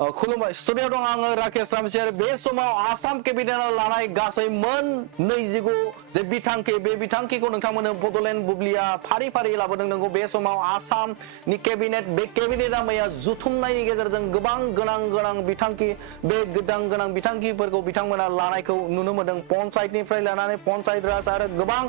खुलुमबाय स्टुडिअ दं आङो राकेश रामसियारि बे समाव आसाम केबिनेटआव लानाय गासै मोन 29 जे बिथांखि बे बिथांखिखौ नोंथांमोननो बड'लेण्ड बुब्लिया फारि फारि लाबोदों नंगौ बे समाव आसामनि केबिनेट बे केबिनेटआ मैया जुथुमनायनि गेजेरजों गोबां गोनां बिथांखि बे गोनां बिथांखिफोरखौ बिथांमोना लानायखौ नुनो मोनदों पन्चायतनिफ्राय लानानै पन्चायत राज आरो गोबां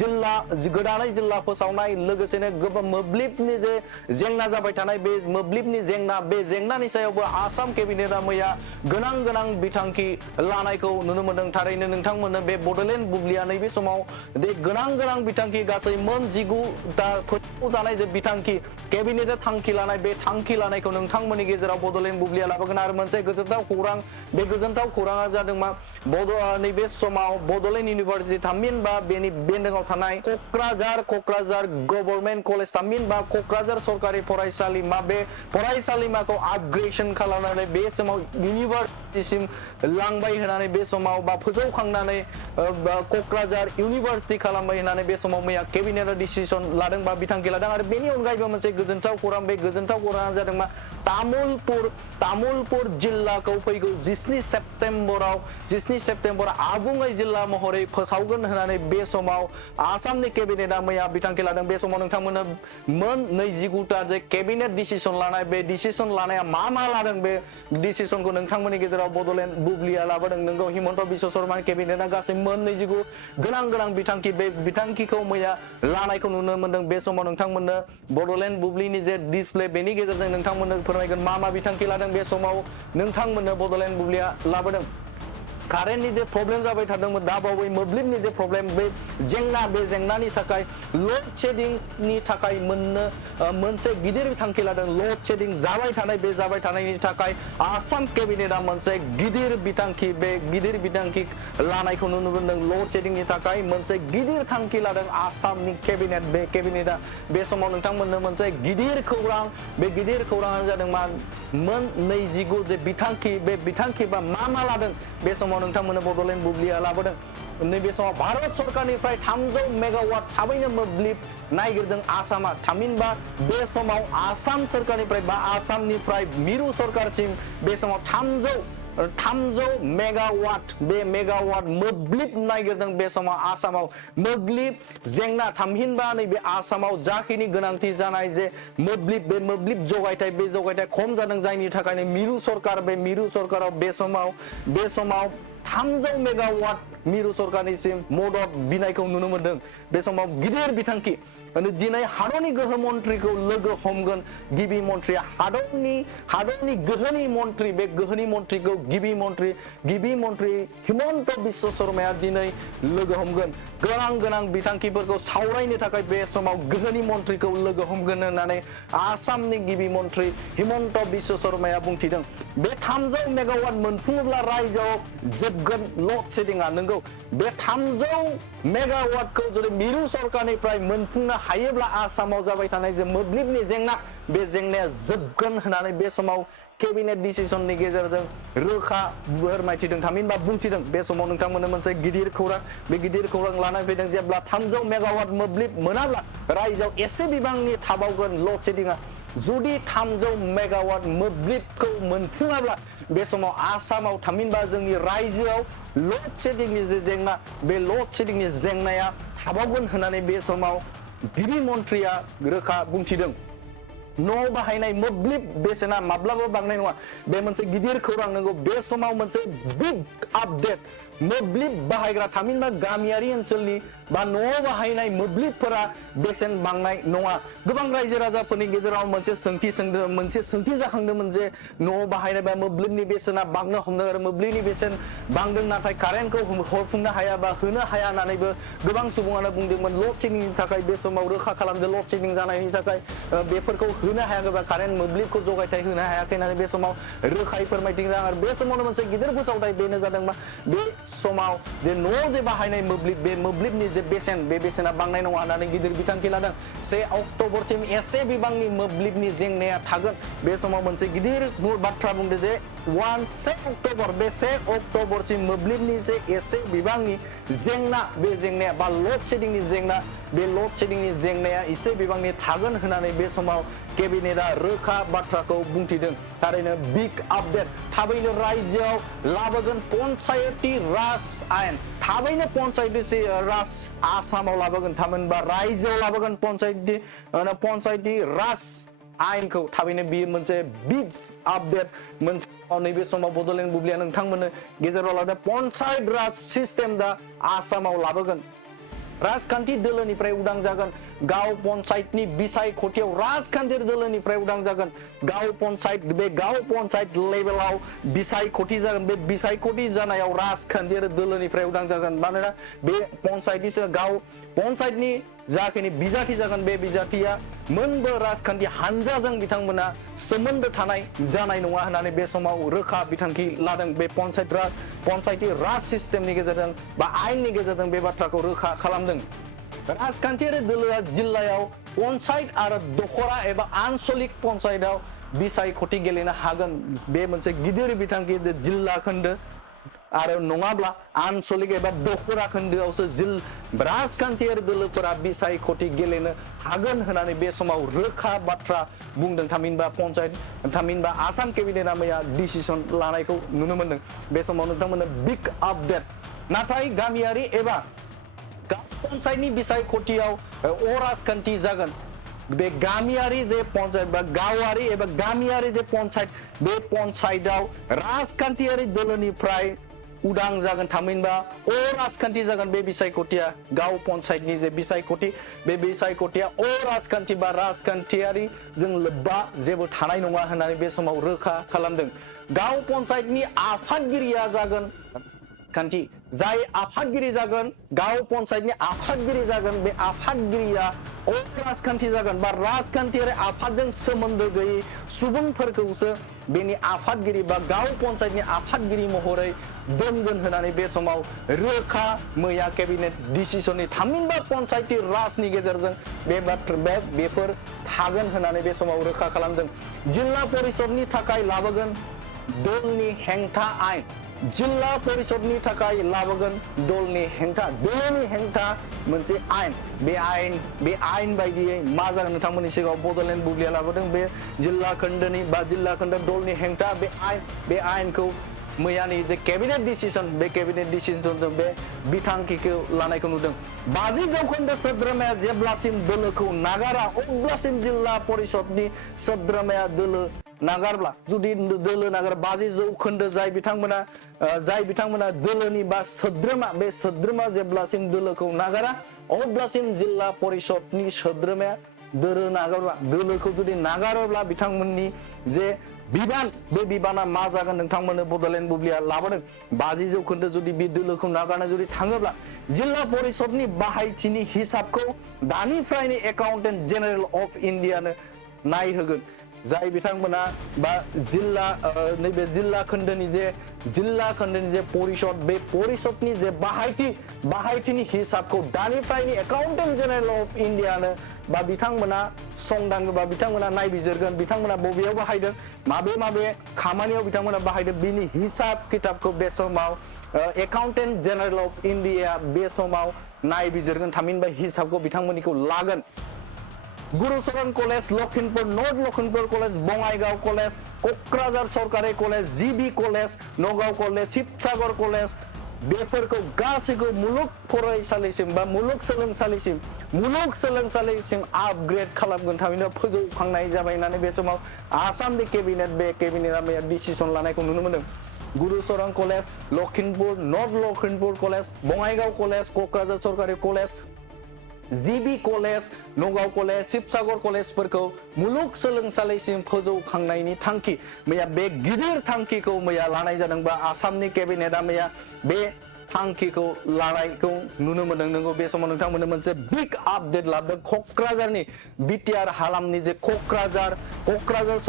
जिल्ला गोदानै जिल्ला फोसावनाय लोगोसेनो गोबां मोब्लिबनि जे जेंना जाबाय थानाय बे मोब्लिबनि जेंना बे जेंनानि सायावबो आसाम केबिनेटआ मैया गोनां बिथांखि लानायखौ नुनो मोनदों थारैनो नोंथांमोननो बे बड'लेण्ड बुब्लिया नैबे समाव बे गोनां बिथांखि गासै मोन 19ता फोसावजानाय जे बिथांखि केबिनेटआ थांखि लानाय बे थांखि लानायखौ नोंथांमोननि गेजेराव बड'लेण्ड बुब्लिया लाबोगोन आरो मोनसे गोजोनथाव खौरां बे गोजोनथाव खौराङा जादों मा नैबे समाव बड'लेण्ड इउनिभारसिटि थामहिनबा बेनि बेन्दोङाव थानाय क'क्राझार गभर्नमेन्ट कलेज थामहिनबा क'क्राझार सरकारि फरायसालिमा बे फरायसालिमाखौ आपग्रेडेसन खालामनानै बे समाव इउनिभारसिटिसिम लांबाय होनानै बे समाव बा फोजौखांनानै क'क्राझार इउनिभारसिटि खालामबाय होनानै बे समाव मैया केबिनेटआ डिसिसन लादों बा बिथांखि लादों आरो बेनि अनगायैबो मोनसे गोजोनथाव खौरां बे गोजोनथाव खौराङा जादों मा तामुलपुर जिल्लाखौ फैगौ 17 सेप्तेम्बराव आबुङै जिल्ला महरै फोसावगोन होननानै बे समाव आसामनि केबिनेटआ मैया बिथांखि लादों बे समाव नोंथांमोननो मोन 29ता जे केबिनेट डिसिसन लानाय बे डिसिसन लानाया मा लादों बे डिसिसनखौ नोंथांमोननि गेजेराव बड'लेण्ड बुब्लिया लाबोदों नोंगौ हिमन्त बिश्व शर्मा केबिनेटआ गासै मोन 29 गोनां बिथांखि बे बिथांखिखौ मैया लानायखौ नुनो मोनदों बे समाव नोंथांमोननो बड'लेण्ड बुब्लिनि जे डिसप्ले बेनि गेजेरजों नोंथांमोननो फोरमायगोन मा बिथांखि लादों बे समाव नोंथांमोननो बड'लेण्ड बुब्लिया लाबोदों कारेन्टनि जे प्रब्लेम जाबाय थादोंमोन दा बावै मोब्लिबनि जे प्रब्लेम बे जेंनानि थाखाय लड शेडिंनि थाखाय मोनसे गिदिर थांखि लादों लड शेडिं जाबाय थानायनि थाखाय आसाम केबिनेटआ मोनसे गिदिर बिथांखि लानायखौ नुनो मोनदों लड शेडिंनि थाखाय मोनसे गिदिर थांखि लादों आसामनि केबिनेट बे केबिनेटआ बे समाव नोंथांमोननो मोनसे गिदिर खौरां बे गिदिर खौराङानो जादों मा मोन 29 जे बिथांखि बे बिथांखि बा मा लादों बे समाव नोंथांमोननो बड'लेण्ड बुब्लिया लाबोदों नैबे समाव भारत सरकारनिफ्राय 300 मेगावाट थाबैनो मोब्लिब नागिरदों आसामा थामहिनबा बे समाव आसाम सरकारनिफ्राय बा आसामनिफ्राय मिरु सरकारसिम बे समाव 300 मेगावाट बे मेगावाट मोब्लिब नागिरदों बे समाव आसामाव मोब्लिब जेंना थामहिनबा नैबे आसामाव जाखिनि गोनांथि जानाय जे मोब्लिब बे मोब्लिब जगायथाय खम जादों जायनि थाखायनो मिरु सरकाराव बे समाव 300 मेगावाट मिरु सरकारनिसिम मदद बिनायखौ नुनो मोनदों बे समाव गिदिर बिथांखि दिनै हादरनि गोहो मन्थ्रिखौ लोगो हमगोन गिबि मन्थ्रिया हादरनि गोहोनि मन्थ्रि बे गोहोनि मन्थ्रिखौ गिबि मन्थ्रि हिमन्त बिश्व शर्माया दिनै लोगो हमगोन गोनां बिथांखिफोरखौ सावरायनो थाखाय बे समाव गोहोनि मन्थ्रिखौ लोगो हमगोन होननानै आसामनि गिबि मन्थ्रि हिमन्त बिश्व शर्माया बुंथिदों बे 300 मेगावाट मोनफुङोब्ला रायजोआव जोबगोन लड शेडिंआ नंगौ बे 300 मेगावाटखौ जुदि मिरु सरकारनिफ्राय मोनफुंनो हायोब्ला आसामाव जाबाय थानाय जे मोब्लिबनि जेंना बे जेंनाया जोबगोन होननानै बे समाव केबिनेट डिसिसननि गेजेरजों रोखा फोरमायथिदों थामहिनबा बुंथिदों बे समाव नोंथांमोननो मोनसे गिदिर खौरां बे गिदिर खौरां लानानै फैदों जेब्ला 300 मेगावाट मोब्लिब मोनाब्ला रायजोआव एसे बिबांनि थाबावगोन लड शेडिंआ जुदि 300 मेगावाट मोब्लिबखौ मोनफुङाब्ला बे समाव आसामाव थामहिनबा जोंनि रायजोआव लड शेडिंनि जे जेंना बे लड शेडिंनि जेंनाया थाबावगोन होननानै बे समाव गिबि मन्थ्रिया रोखा बुंथिदों न' बाहायनाय मोब्लिब बेसेना माब्लाबा बांनाय नङा बे मोनसे गिदिर खौरां नंगौ बे समाव मोनसे बिग आपडेट मोब्लिब बाहायग्रा थामहिनबा गामियारि ओनसोलनि बा न'आव बाहायनाय मोब्लिबफोरा बेसेन बांनाय नङा गोबां रायजो राजाफोरनि गेजेराव मोनसे सोंथि जाखांदोंमोन जे न'आव बाहायनाय बा मोब्लिबनि बेसेना बांनो हमदों आरो मोब्लिबनि बेसेन बांदों नाथाय कारेन्टखौ हरफुंनो हाया बा होनो हाया होननानैबो गोबां सुबुङानो बुंदोंमोन लड शेडिंनि थाखाय बे समाव रोखा खालामदों लड शेडिं जानायनि थाखाय बेफोरखौ होनो हायाखै बा कारेन्ट मोब्लिबखौ जगायथाय होनो हायाखै होननानै बे समाव रोखायै फोरमायथिदों आरो बे समावनो मोनसे गिदिर फोसावथाय बेनो जादों मा बे समाव जे न'आव जे बाहायनाय मोब्लिब बे मोब्लिबनि जे बेसेन बे बेसेना बांनाय नङा होननानै गिदिर बिथांखि लादों 1 अक्ट'बरसिम एसे बिबांनि मोब्लिबनि जेंनाया थागोन बे समाव मोनसे गिदिर बाथ्रा बुंदों जे 1 अक्ट'बर बे 1 अक्ट'बरसिम मोब्लिबनि जे एसे बिबांनि जेंना बे जेंनाया बा लड शेडिंनि जेंना बे लड शेडिंनि जेंनाया एसे बिबांनि थागोन होननानै बे समाव केबिनेटआ रोखा बाथ्राखौ बुंथिदों थारैनो बिग आपडेट थाबैनो रायजोआव लाबोगोन पन्चायती राज आयेन थाबैनो पन्चायती राज आसामाव लाबोगोन थामहिनबा रायजोआव लाबोगोन पन्चायती राज आयेनखौ थाबैनो बियो मोनसे बिग आपडेट मोनसे नैबे समाव बड'लेण्ड बुब्लिया नोंथांमोननो गेजेराव लाबोदों पन्चायत राज सिस्टेम दा आसामाव लाबोगोन राजखान्थि दोलोनिफ्राय उदां जागोन गाव पन्चायतनि बिसायख'थियाव राजखान्थि दोलोनिफ्राय उदां जागोन गाव पन्चायत लेभेलाव बिसायख'थि जागोन बे बिसायख'थि जानायाव राजखान्थियारि दोलोनिफ्राय उदां जागोन मानोना बे पन्चायतनिसो गाव पन्चायतनि जाखिनि बिजाथि जागोन बे बिजाथिया मोनबो राजखान्थि हानजाजों बिथांमोना सोमोन्दो थानाय जानाय नङा होननानै बे समाव रोखा बिथांखि लादों बे पन्चायती राज सिस्टेमनि गेजेरजों बा आयेननि गेजेरजों बे बाथ्राखौ रोखा खालामदों राजखान्थियारि दोलोआ जिल्लायाव पन्चायत आरो दखरा एबा आन्चलिक पन्चायतआव बिसायख'थि गेलेनो हागोन बे मोनसे गिदिर बिथांखि जे जिल्ला खोन्दो आरो नङाब्ला आन्चलिक एबा दखरा खोन्दोआवसो राजखान्थियारि दोलोफोरा बिसायख'थि गेलेनो हागोन होननानै बे समाव रोखा बाथ्रा बुंदों थामहिनबा आसाम केबिनेटआ मैया डिसिसन लानायखौ नुनो मोनदों बे समाव नोंथांमोननो बिग आपडेट नाथाय गामियारि एबा पन्चायतनि बिसायख'थियाव अराजखान्थि जागोन बे गामियारि जे पन्चायत बा गावारि एबा गामियारि जे पन्चायत बे पन्चायतआव राजखान्थियारि दोलोनिफ्राय उदां जागोन थामहिनबा अराजखान्थि जागोन बे बिसायख'थिया गाव पन्चायतनि जे बिसायख'थि बे बिसायख'थिया अराजखान्थि बा राजखान्थियारिजों लोब्बा जेबो थानाय नङा होननानै बे समाव रोखा खालामदों गाव पन्चायतनि आफादगिरिया जागोन खान्थि जाय आफादगिरि जागोन गाव पन्चायतनि आफादगिरि जागोन बे आफादगिरिया अराजखान्थि जागोन बा राजखान्थियारि आफादजों सोमोन्दो गैयै सुबुंफोरखौसो बेनि आफादगिरि बा गाव पन्चायतनि आफादगिरि महरै दोनगोन होननानै बे समाव रोखा मैया केबिनेट डिसिसननि थामहिनबा पन्चायती राजनि गेजेरजों बेफोर थागोन होननानै बे समाव रोखा खालामदों जिल्ला परिषदनि थाखाय लाबोगोन दलनि हेंथा आयेन जिल्ला परिषदनि थाखाय लाबोगोन दोलोनि हेंथा मोनसे आयेन बे आयेन बायदियै मा जागोन नोंथांमोननि सिगाङाव बड'लेण्ड बुब्लिया लाबोदों बे जिल्ला खोन्दोनि बा जिल्ला खोन्दो दोलोनि हेंथा बे आयेनखौ मैयानि जे केबिनेट डिसिसन बे केबिनेट डिसिसनजों बे बिथांखिखौ लानायखौ नुदों 50% सोद्रोमाया जेब्लासिम दोलोखौ नागारा अब्लासिम जिल्ला परिषदनि सोद्रोमाया दोलो नागारब्ला जुदि दोलो नागार 50% जाय बिथांमोना दोलोनि बा बे सोद्रोमा जेब्लासिम दोलोखौ नागारा अब्लासिम जिल्ला परिषदनि सोद्रोमाया दोलोखौ जुदि नागारोब्ला बिथांमोननि जे बिबान बे बिबाना मा जागोन नोंथांमोननो बड'लेण्ड बुब्लिया लाबोदों 50% जुदि बे दोलोखौ नागारना जुदि थाङोब्ला जिल्ला परिषदनि बाहायथिनि हिसाबखौ दानिफ्रायनो एकाउन्टेन्ट जेनेरेल अफ इन्डियानो नायहोगोन जाय बिथांमोना बा नैबे जिल्ला खोन्दोनि जे परिषद बे परिषदनि जे बाहायथिनि हिसाबखौ दानिफ्रायनो एकाउन्टेन्ट जेनेरेल अफ इन्डियानो बा बिथांमोना संदांगोन बा बिथांमोना नायबिजिरगोन बिथांमोना बबेयाव बाहायदों माबे खामानियाव बिथांमोना बाहायदों बिनि हिसाब किताबखौ बे समाव एकाउन्टेन्ट जेनेरेल अफ इन्डिया बे समाव नायबिजिरगोन थामहिनबा हिसाबखौ बिथांमोननिखौ लागोन Gurucharan college Lakhimpur north Lakhimpur college Bongaigaon college Kokrajhar सरकारि college JB college Nagaon college Sibsagar college बेफोरखौ गासैखौ मुलुग फरायसालिसिम बा मुलुगसोलोंसालिसिम आपग्रेड खालामगोन थामहिनबा फोजौखांनाय जाबाय होननानै बे समाव आसामनि केबिनेटआ मैया डिसिसन लानायखौ नुनो मोनदों Gurucharan college Lakhimpur north Lakhimpur college Bongaigaon college Kokrajhar सरकारि college JB college Nagaon college Sibsagar कलेजफोरखौ मुलुगसोलोंसालिसिम फोजौखांनायनि थांखि मैया बे गिदिर थांखिखौ मैया लानाय जादों बा आसामनि केबिनेटआ मैया बे थांखिखौ लानायखौ नुनो मोनदों नंगौ बे समाव नोंथांमोननो मोनसे बिग आपडेट लाबोदों क'क्राझारनि बिटिआर हालामनि जे क'क्राझार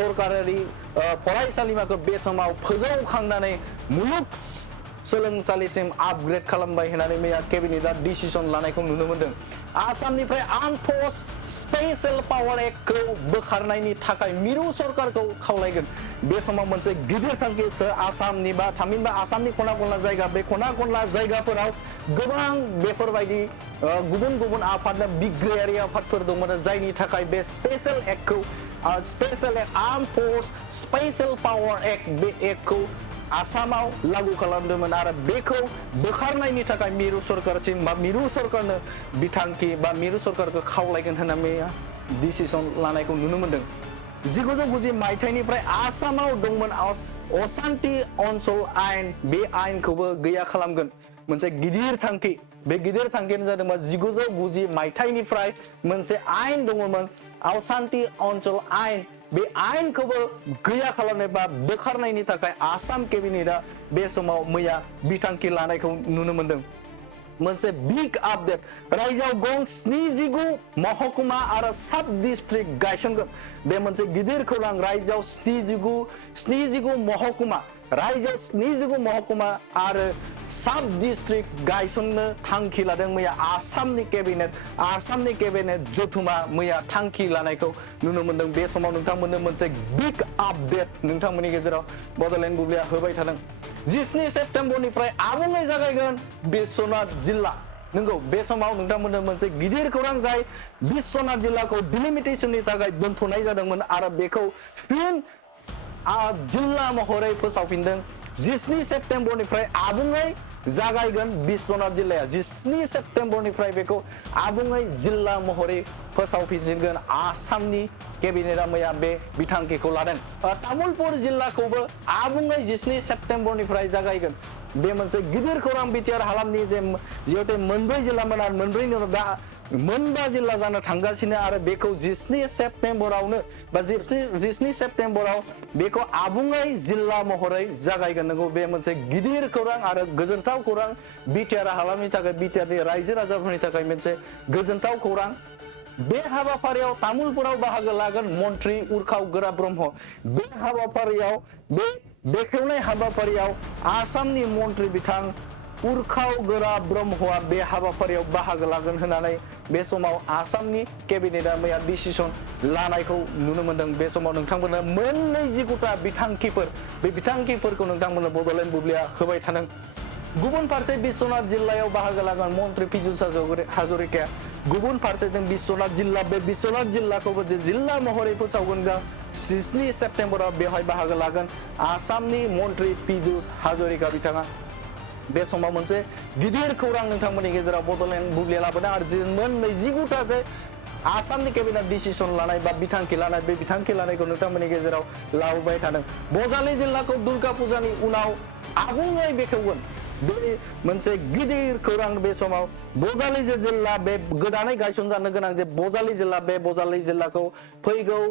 सरकारि फरायसालिमाखौ बे समाव फोजौखांनानै मुलुग सोलोंसालिसिम आपग्रेड खालामबाय होननानै मैया केबिनेटआ डिसिसन लानायखौ नुनो मोनदों आसामनिफ्राय आर्म फोर्स स्पेशल पावार एक्टखौ बोखारनायनि थाखाय मिरु सरकारखौ खावलायगोन बे समाव मोनसे गिदिर थांखि आसामनि बा थामहिनबा आसामनि खना खनला जायगा बे खना खनला जायगाफोराव गोबां बेफोरबायदि गुबुन आफाद बिग्रायारि आफादफोर दंमोन जायनि थाखाय बे special एक्टखौ Special and Armed Force Special Power Act बे एक्टखौ आसामाव लागू खालामदोंमोन आरो बेखौ बोखारनायनि थाखाय मिरु सरकारसिम बा मिरु सरकारनो बिथांखि बा मिरु सरकारखौ खावलायगोन होननानै डिसिसन लानायखौ नुनो मोनदों 1990 मायथाइनिफ्राय आसामाव दंमोन असान्ति ओनसोल आयेन बे आयेनखौबो गैया खालामगोन मोनसे गिदिर थांखि बे गिदिर थांखियानो जादोंमोन 1990 मायथाइनिफ्राय मोनसे आयेन दङमोन असान्ति ओनसोल आयेन बे आयेनखौबो गैया खालामनाय बा बोखारनायनि थाखाय आसाम केबिनेटआ बे समाव मैया बिथांखि लानायखौ नुनो मोनदों मोनसे बिग आपडेट रायजोआव गं 79 महकुमा आरो साब डिस्ट्रिक्ट गायसनगोन बे मोनसे गिदिर खौरां रायजोआव 79 महकुमा रायजोआव 79 महकुमा आरो साब डिस्ट्रिक्ट गायसननो थांखि लादों मैया आसामनि केबिनेट जथुमा मैया थांखि लानायखौ नुनो मोनदों बे समाव नोंथांमोननो मोनसे बिग आपडेट नोंथांमोननि गेजेराव बड'लेण्ड बुब्लिया होबाय थादों 17 सेप्तेम्बरनिफ्राय आबुङै जागायगोन बिश्वनाथ जिल्ला नंगौ बे समाव नोंथांमोननो मोनसे गिदिर खौरां जाय बिश्वनाथ जिल्लाखौ डिलिमिटेशननि थाखाय दोनथ'नाय जादोंमोन आरो बेखौ फिन जिल्ला महरै फोसावफिनदों 17 सेप्तेम्बरनिफ्राय आबुङै जागायगोन बिश्वनाथ जिल्लाया 17 सेप्तेम्बरनिफ्राय बेखौ आबुङै जिल्ला महरै फोसावफिनगोन आसामनि केबिनेटआ मैया बे बिथांखिखौ लादों तामुलपुर जिल्लाखौबो आबुङै 17 सेप्तेम्बरनिफ्राय जागायगोन बे मोनसे गिदिर खौरां बिटिआर हालामनि जे जिहेतु मोनब्रै जिल्लामोन आरो मोनब्रैनि उनाव दा मोनबा जिल्ला जानो थांगासिनो आरो बेखौ 17 सेप्तेम्बरावनो बा 17 सेप्तेम्बराव बेखौ आबुङै जिल्ला महरै जागायगोन नंगौ बे मोनसे गिदिर खौरां आरो गोजोनथाव खौरां बिटिआर हालामनि थाखाय बिटिआरनि रायजो राजाफोरनि थाखाय मोनसे गोजोनथाव खौरां बे हाबाफारियाव तामुलपुराव बाहागो लागोन मन्त्रि उर्खाव गोरा ब्रह्म बे हाबाफारियाव बे बेखेवनाय हाबाफारियाव आसामनि मन्त्रि बिथां उर्खाव गोरा ब्रह्मआ बे हाबाफारियाव बाहागो लागोन होननानै बे समाव आसामनि केबिनेटआ मैया डिसिसन लानायखौ नुनो मोनदों बे समाव नोंथांमोननो मोननै जिगुथा बिथांखिफोर बे बिथांखिफोरखौ नोंथांमोननो बड'लेण्ड बुब्लिया होबाय थादों गुबुन फारसे बिश्वनाथ जिल्लायाव बाहागो लागोन मन्त्रि पीयूष हाजरिकाया गुबुन फारसेथिं बिश्वनाथ जिल्ला बे बिश्वनाथ जिल्लाखौबो जे जिल्ला महरै फोसावगोन 17 सेप्तेम्बराव बेवहाय बाहागो लागोन आसामनि मन्त्रि पीयूष हाजरिका बिथाङा बे समाव मोनसे गिदिर खौरां नोंथांमोननि गेजेराव बड'लेण्ड बुब्लिया लाबोदों आरो मोन 29टा जे आसामनि केबिनेट डिसिसन लानाय बा बिथांखि लानाय बे बिथांखि लानायखौ नोंथांमोननि गेजेराव लाबोबाय थादों बजालि जिल्लाखौ दुर्गा फुजानि उनाव आबुङै बेखेवगोन बे मोनसे गिदिर खौरां बे समाव बजालि जिल्ला बे गोदानै गायसनजानो गोनां जे बजालि जिल्ला बे बजालि जिल्लाखौ फैगौ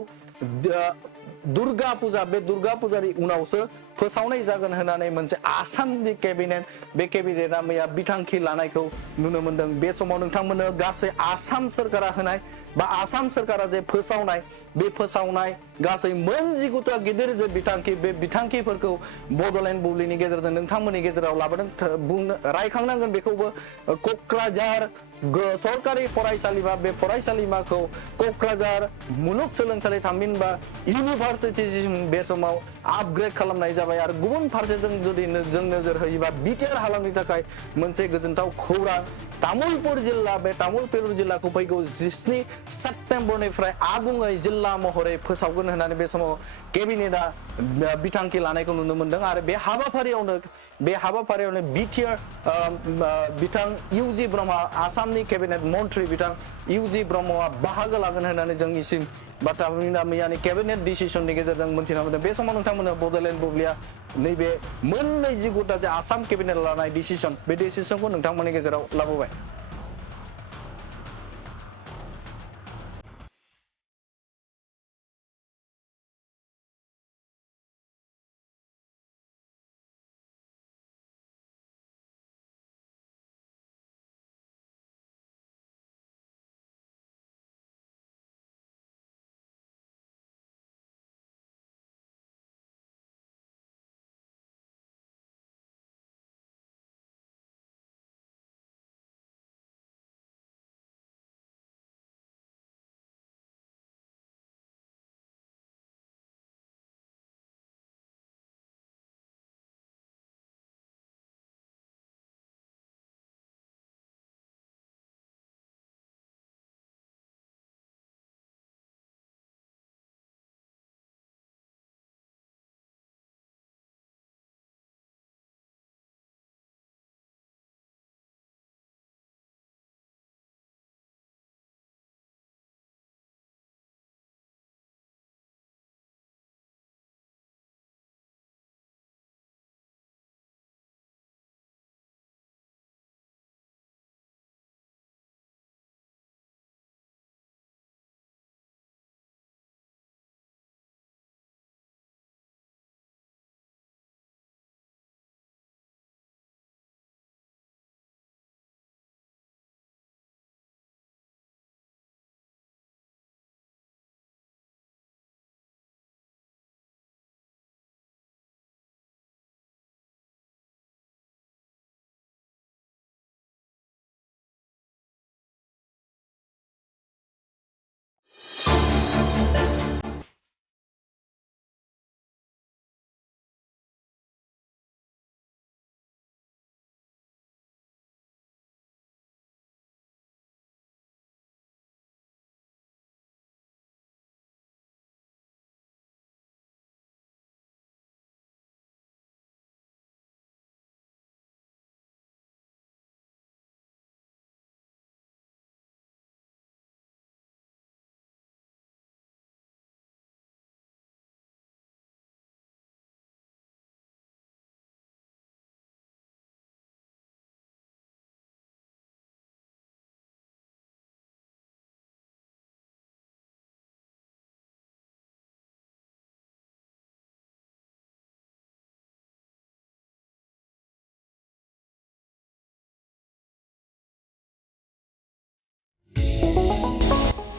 दुर्गा फुजा बे दुर्गा फुजानि उनावसो फोसावनाय जागोन होननानै मोनसे आसामनि केबिनेट बे केबिनेटआ मैया बिथांखि लानायखौ नुनो मोनदों बे समाव नोंथांमोननो गासै आसाम सोरखारा होनाय बा आसाम सोरखारा जे फोसावनाय बे फोसावनाय गासै मोन 19टा गिदिर जे बिथांखि बे बिथांखिफोरखौ बड'लेण्ड बुब्लिनि गेजेरजों नोंथांमोननि गेजेराव लाबोदों रायखांनांगोन बेखौबो क'क्राझार सरकारि फरायसालिमा बे फरायसालिमाखौ क'क्राझार मुलुगसोलोंसालि थामहिनबा इउनिभार्सिटिसिम बे समाव आपग्रेड खालामनाय जाबाय आरो गुबुन फारसेजों जुदि जों नोजोर होयोबा बिटिआर हालामनि थाखाय मोनसे गोजोनथाव खौरां तामुलपुर जिल्ला बे तामुलपुर जिल्लाखौ फैगौ 17 सेप्तेम्बरनिफ्राय आबुङै जिल्ला महरै फोसावगोन होननानै बे समाव केबिनेटआ बिथांखि लानायखौ नुनो मोनदों आरो बे हाबाफारियावनो बिटिआर बिथां इउजि ब्रह्म आसामनि केबिनेट मन्त्रि बिथां इउजि ब्रह्मआ बाहागो लागोन होननानै जोंनिसिम बाथ्रा मैयानि केबिनेट डिसिसननि गेजेरजों मोनथिना मोनदों बे समाव नोंथांमोननो बड'लेण्ड बुब्लिया नैबे मोन 29टा जे आसाम केबिनेट लानाय डिसिसन बे डिसिसनखौ नोंथांमोननि गेजेराव लाबोबाय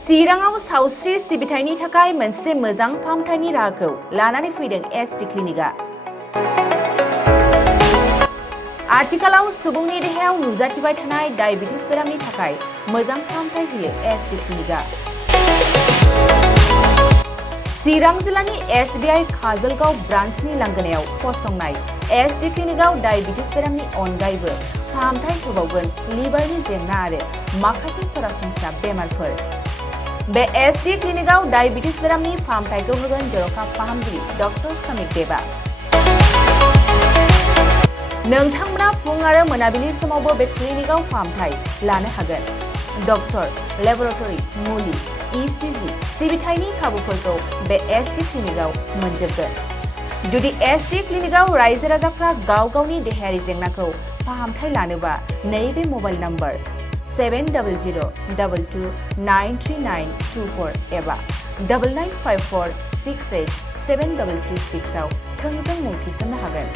चिराङाव सावस्रि सिबिथायनि थाखाय मोनसे मोजां फाहामथायनि राहाखौ लानानै फैदों एसडि क्लिनिकआ। आथिखालाव सुबुंनि देहायाव नुजाथिबाय थानाय डायबिटिस बेरामनि थाखाय मोजां फाहामथाय होयो एसडि क्लिनिकआ। चिरां जिल्लानि एसबिआइ काजलगाव ब्रान्चनि लांगोनायाव फसंनाय एसडि क्लिनिकआव डायबिटिस बेरामनि अनगायैबो फाहामथाय होबावगोन लिभारनि जेंना आरो माखासे सरासनस्रा बेमारफोर। बे एसडि क्लिनिकआव डायबिटिस बेरामनि फाहामथायखौ होगोन जर'खा फाहामगिरि डक्टर समिक देबा। नोंथांमोना फुं आरो मोनाबिलि समावबो बे क्लिनिकआव फाहामथाय लानो हागोन। डक्टर, लेबरेटरि, मुलि, इसिजि सिबिथायनि खाबुफोरखौ बे एसडि क्लिनिकआव मोनजोबगोन। जुदि एसडि क्लिनिकआव रायजो राजाफ्रा गाव गावनि देहायारि जेंनाखौ फाहामथाय लानोबा नैबे मबाइल नम्बर 7002293924 एबा 9954687236 आव थोंजों मुं थिसननो हागोन।